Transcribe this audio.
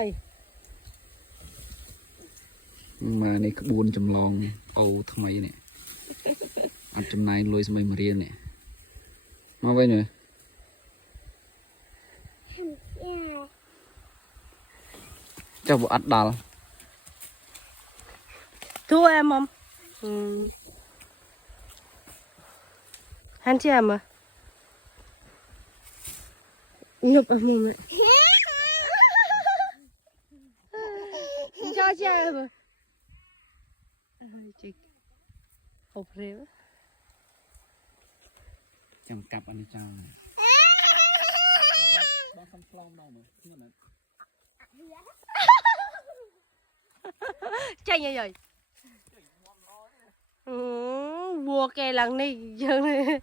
ơi มาในขบวนจำลองเอาทำไมเนี่ยอัดจำนายลอยสมัยมาเรียนเนี่ยมาไว้หน่อยเจ้าบุอัดดาล thua em không hắn chị em à nhục ở mồm này cho chị em à chị hộp rêu จำกับอันนี้เจ้าบ้านคำพลอมน้องมั้งนี่ chạy nhảy nhảy vua kè lằng này giờ này